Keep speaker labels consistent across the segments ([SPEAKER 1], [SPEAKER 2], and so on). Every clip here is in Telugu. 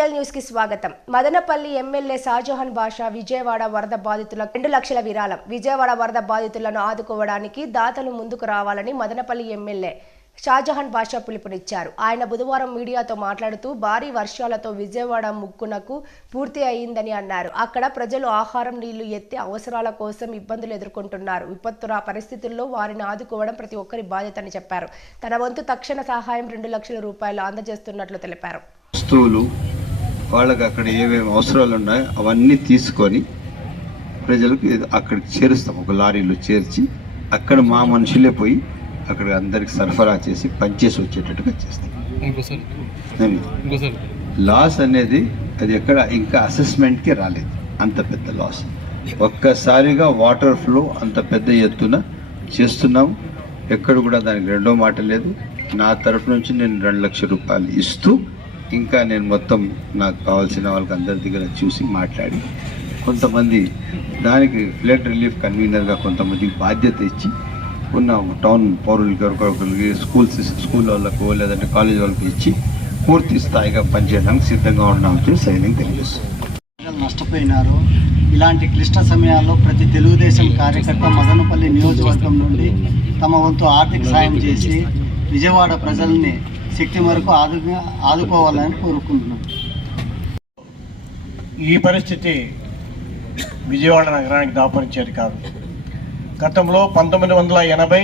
[SPEAKER 1] రియల్ న్యూస్కి స్వాగతం. మదనపల్లి ఎమ్మెల్యే షాజహాన్ బాషా విజయవాడ వరద బాధితుల రెండు లక్షల విరాళం. విజయవాడ వరద బాధితులను ఆదుకోవడానికి దాతలు ముందుకు రావాలని మదనపల్లి ఎమ్మెల్యే షాజహాన్ బాషా పిలుపునిచ్చారు. ఆయన బుధవారం మీడియాతో మాట్లాడుతూ భారీ వర్షాలతో విజయవాడ ముగ్గునకు పూర్తి అయిందని అన్నారు. అక్కడ ప్రజలు ఆహారం నీళ్ళు ఎత్తి అవసరాల కోసం ఇబ్బందులు ఎదుర్కొంటున్నారు. విపత్తుల పరిస్థితుల్లో వారిని ఆదుకోవడం ప్రతి ఒక్కరి బాధ్యత అని చెప్పారు. తన వంతు తక్షణ సహాయం రెండు లక్షల రూపాయలు అందజేస్తున్నట్లు తెలిపారు.
[SPEAKER 2] వస్తువులు వాళ్ళకి అక్కడ ఏమేమి అవసరాలు ఉన్నాయో అవన్నీ తీసుకొని ప్రజలకు అక్కడికి చేరుస్తాం. ఒక లారీలో చేర్చి అక్కడ మా మనుషులే పోయి అక్కడ అందరికి సరఫరా చేసి పనిచేసి వచ్చేటట్టుగా చేస్తాం. లాస్ అనేది అది ఎక్కడ ఇంకా అసెస్మెంట్కి రాలేదు. అంత పెద్ద లాస్. ఒక్కసారిగా వాటర్ ఫ్లో అంత పెద్ద ఎత్తున చేస్తున్నాం. ఎక్కడ కూడా దానికి రెండో మాట లేదు. నా తరఫు నుంచి నేను రెండు లక్షల రూపాయలు ఇస్తూ ఇంకా నేను మొత్తం నాకు కావాల్సిన వాళ్ళకి అందరి దగ్గర చూసి మాట్లాడి కొంతమంది దానికి ఫ్లడ్ రిలీఫ్ కన్వీనర్గా కొంతమందికి బాధ్యత ఇచ్చి ఉన్న టౌన్ పౌరులకి ఒకరికి స్కూల్స్ స్కూల్ వాళ్ళకు లేదంటే కాలేజ్ వాళ్ళకి ఇచ్చి పూర్తి స్థాయిగా పనిచేయడానికి సిద్ధంగా ఉన్నామని సైనింగ్ తెలియజేస్తుంది
[SPEAKER 3] నష్టపోయినారు. ఇలాంటి క్లిష్ట సమయాల్లో ప్రతి తెలుగుదేశం కార్యకర్త మదనపల్లి నియోజకవర్గం నుండి తమ వంతు ఆర్థిక సాయం చేసి విజయవాడ ప్రజల్ని శక్తి మేరకు ఆదు ఆదుకోవాలని కోరుకుంటున్నాను
[SPEAKER 4] ఈ పరిస్థితి విజయవాడ నగరానికి దాపరించేది కాదు. గతంలో పంతొమ్మిది వందల ఎనభై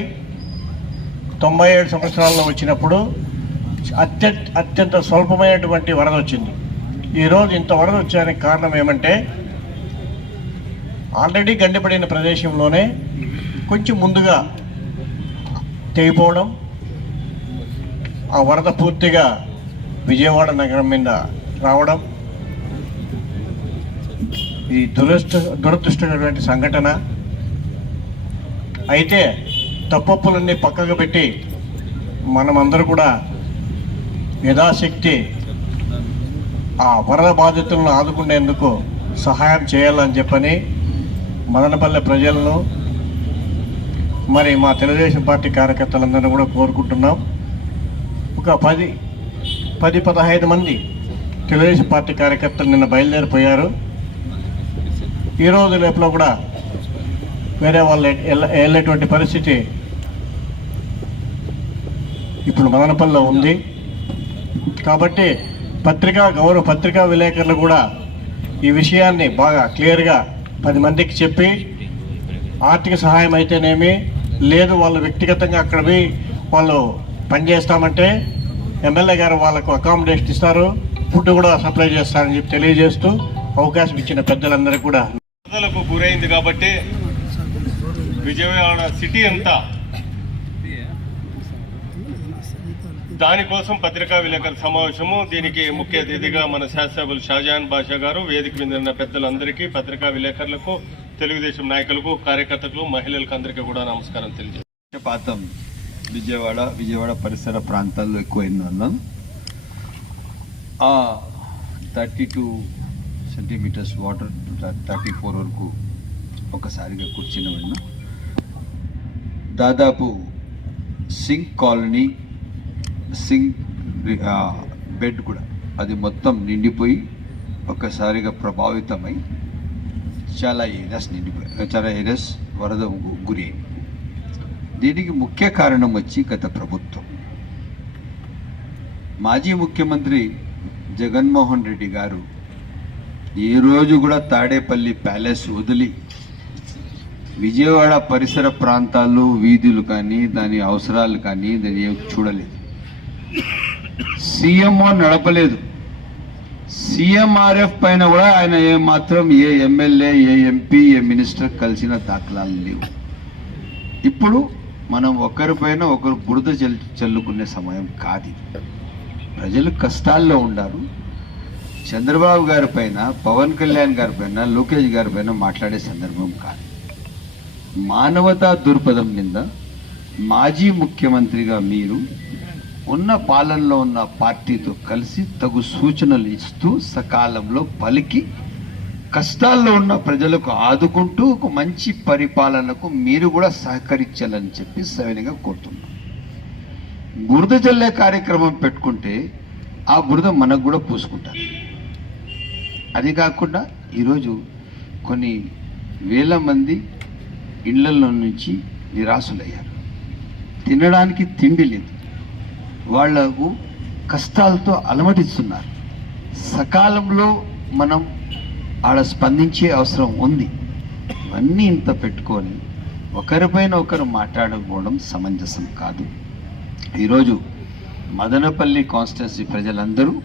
[SPEAKER 4] తొంభై ఏడు సంవత్సరాల్లో వచ్చినప్పుడు అత్య అత్యంత స్వల్పమైనటువంటి వరద వచ్చింది. ఈరోజు ఇంత వరద వచ్చేదానికి కారణం ఏమంటే ఆల్రెడీ గండిపడిన ప్రదేశంలోనే కొంచెం ముందుగా తెగిపోవడం ఆ వరద పూర్తిగా విజయవాడ నగరం మీద రావడం ఇది దురదృష్ట దురదృష్టమైనటువంటి సంఘటన. అయితే తప్పప్పులన్నీ పక్కకు పెట్టి మనమందరూ కూడా యథాశక్తి ఆ వరద బాధితులను ఆదుకునేందుకు సహాయం చేయాలని చెప్పని మదనపల్లె ప్రజలను మరి మా తెలుగుదేశం పార్టీ కార్యకర్తలందరూ కూడా కోరుకుంటున్నాం. ఒక పది పది పదహైదు మంది తెలుగుదేశం పార్టీ కార్యకర్తలు నిన్న బయలుదేరిపోయారు. ఈ రోజు రేపులో కూడా వేరే వాళ్ళు వెళ్ళేటువంటి పరిస్థితి ఇప్పుడు మదనపల్లిలో ఉంది. కాబట్టి పత్రికా గౌరవ పత్రికా విలేకరులు కూడా ఈ విషయాన్ని బాగా క్లియర్గా పది మందికి చెప్పి ఆర్థిక సహాయం అయితేనేమి లేదు వాళ్ళు వ్యక్తిగతంగా అక్కడ పోయి వాళ్ళు పనిచేస్తామంటే ఎమ్మెల్యే గారు వాళ్ళకు అకామిడేషన్ ఇస్తారు ఫుడ్ కూడా సప్లై చేస్తారని చెప్పి తెలియజేస్తూ అవకాశం ఇచ్చిన పెద్దలందరికీ కూడా.
[SPEAKER 5] వరదలకు గురైంది కాబట్టి విజయవాడ సిటీ అంతా దానికోసం పత్రికా విలేకరుల సమావేశము. దీనికి ముఖ్య అతిథిగా మన శాసనసభ్యులు షాజహాన్ బాషా గారు వేదిక మీద ఉన్న పెద్దలందరికీ పత్రికా విలేకరులకు తెలుగుదేశం నాయకులకు కార్యకర్తలకు మహిళలకు అందరికీ కూడా నమస్కారం తెలియజేస్తాను
[SPEAKER 2] వర్షపాతం విజయవాడ విజయవాడ పరిసర ప్రాంతాల్లో ఎక్కువైంది అన్నాం. ఆ thirty two centimetres water thirty four వరకు ఒకసారిగా కూర్చుని ఉన్నా దాదాపు సింక్ కాలనీ సింక్ బెడ్ కూడా అది మొత్తం నిండిపోయి ఒక్కసారిగా ప్రభావితమై చాలా ఏరియాస్ నిండిపోయి చాలా ఏరియాస్ వరద గురి అయింది. దీనికి ముఖ్య కారణం వచ్చి గత ప్రభుత్వం. మాజీ ముఖ్యమంత్రి జగన్మోహన్ రెడ్డి గారు ఈరోజు రోజు కూడా తాడేపల్లి ప్యాలెస్ వదిలి విజయవాడ పరిసర ప్రాంతాలు వీధులు కానీ దాని అవసరాలు కానీ దాన్ని ఏం చూడలేదు. సీఎంఓ నడపలేదు. సీఎంఆర్ఎఫ్ పైన కూడా ఆయన ఏ మాత్రం ఏ ఎమ్మెల్యే ఏ ఎంపీ ఏ మినిస్టర్ కలిసిన దాఖలాలు లేవు. ఇప్పుడు మనం ఒకరిపైన ఒకరు బురద చల్ చల్లుకునే సమయం కాదు ప్రజలు కష్టాల్లో ఉండారు. చంద్రబాబు గారి పైన పవన్ కళ్యాణ్ గారి పైన లోకేష్ గారి పైన మాట్లాడే సందర్భం కాదు. మానవతా దృక్పథం కింద మాజీ ముఖ్యమంత్రిగా మీరు ఉన్న పాలనలో ఉన్న పార్టీతో కలిసి తగు సూచనలు ఇస్తూ సకాలంలో పలికి కష్టాల్లో ఉన్న ప్రజలకు ఆదుకుంటూ ఒక మంచి పరిపాలనకు మీరు కూడా సహకరించాలని చెప్పి సవినిగా కోరుతున్నాం. బురద జల్లే కార్యక్రమం పెట్టుకుంటే ఆ బురద మనకు కూడా పూసుకుంటారు. అది కాకుండా ఈరోజు కొన్ని వేల మంది ఇళ్ళలో నుంచి నిరాశులయ్యారు. తినడానికి తిండి లేదు. వాళ్ళకు కష్టాలతో అలమటిస్తున్నారు. సకాలంలో మనం ఆడ స్పందించే అవసరం ఉంది. ఇవన్నీ ఇంత పెట్టుకొని ఒకరిపైన ఒకరు మాట్లాడుకోవడం సమంజసం కాదు. ఈరోజు మదనపల్లి కాన్స్టిట్యున్సీ ప్రజలందరూ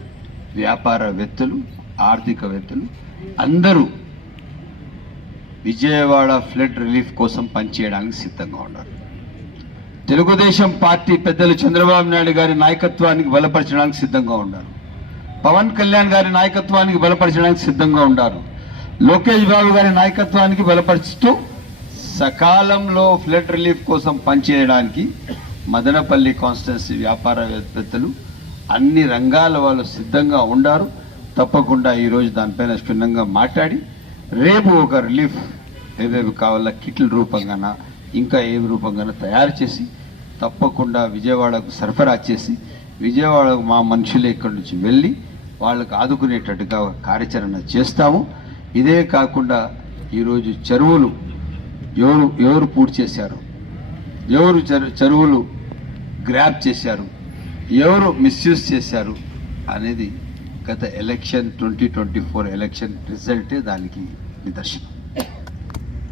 [SPEAKER 2] వ్యాపారవేత్తలు ఆర్థికవేత్తలు అందరూ విజయవాడ ఫ్లడ్ రిలీఫ్ కోసం పనిచేయడానికి సిద్ధంగా ఉన్నారు. తెలుగుదేశం పార్టీ పెద్దలు చంద్రబాబు నాయుడు గారి నాయకత్వానికి బలపరచడానికి సిద్ధంగా ఉన్నారు. పవన్ కళ్యాణ్ గారి నాయకత్వానికి బలపరచడానికి సిద్ధంగా ఉన్నారు లోకేష్ బాబు గారి నాయకత్వానికి బలపరుస్తూ సకాలంలో ఫ్లడ్ రిలీఫ్ కోసం పనిచేయడానికి మదనపల్లి కాన్స్టిట్యున్సీ వ్యాపారవేత్తలు అన్ని రంగాల వాళ్ళు సిద్ధంగా ఉండారు. తప్పకుండా ఈరోజు దానిపైన క్షుణ్ణంగా మాట్లాడి రేపు ఒక రిలీఫ్ ఏవేవి కావాలా కిట్ల రూపంగాన ఇంకా ఏ రూపంగాన తయారు చేసి తప్పకుండా విజయవాడకు సరఫరా చేసి విజయవాడకు మా మనుషులు ఇక్కడి నుంచి వెళ్ళి వాళ్ళకు ఆదుకునేటట్టుగా కార్యాచరణ చేస్తాము. ఇదే కాకుండా ఈరోజు చెరువులు ఎవరు ఎవరు పూర్తి చేశారు? ఎవరు చెరువులు గ్రాప్ చేశారు? ఎవరు మిస్యూజ్ చేశారు? అనేది గత election twenty twenty four election రిజల్టే దానికి నిదర్శనం.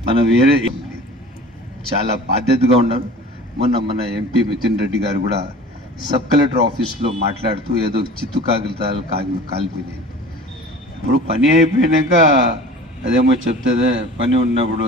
[SPEAKER 2] మనం వేరే చాలా బాధ్యతగా ఉన్నారు. మొన్న మన ఎంపీ మితిన్ రెడ్డి గారు కూడా సబ్ కలెక్టర్ ఆఫీస్లో మాట్లాడుతూ ఏదో చిత్తు కాగితాలు కాగి కాలిపోయినాయి. ఇప్పుడు పని అయిపోయినాక అదేమో చెప్తే పని ఉన్నప్పుడు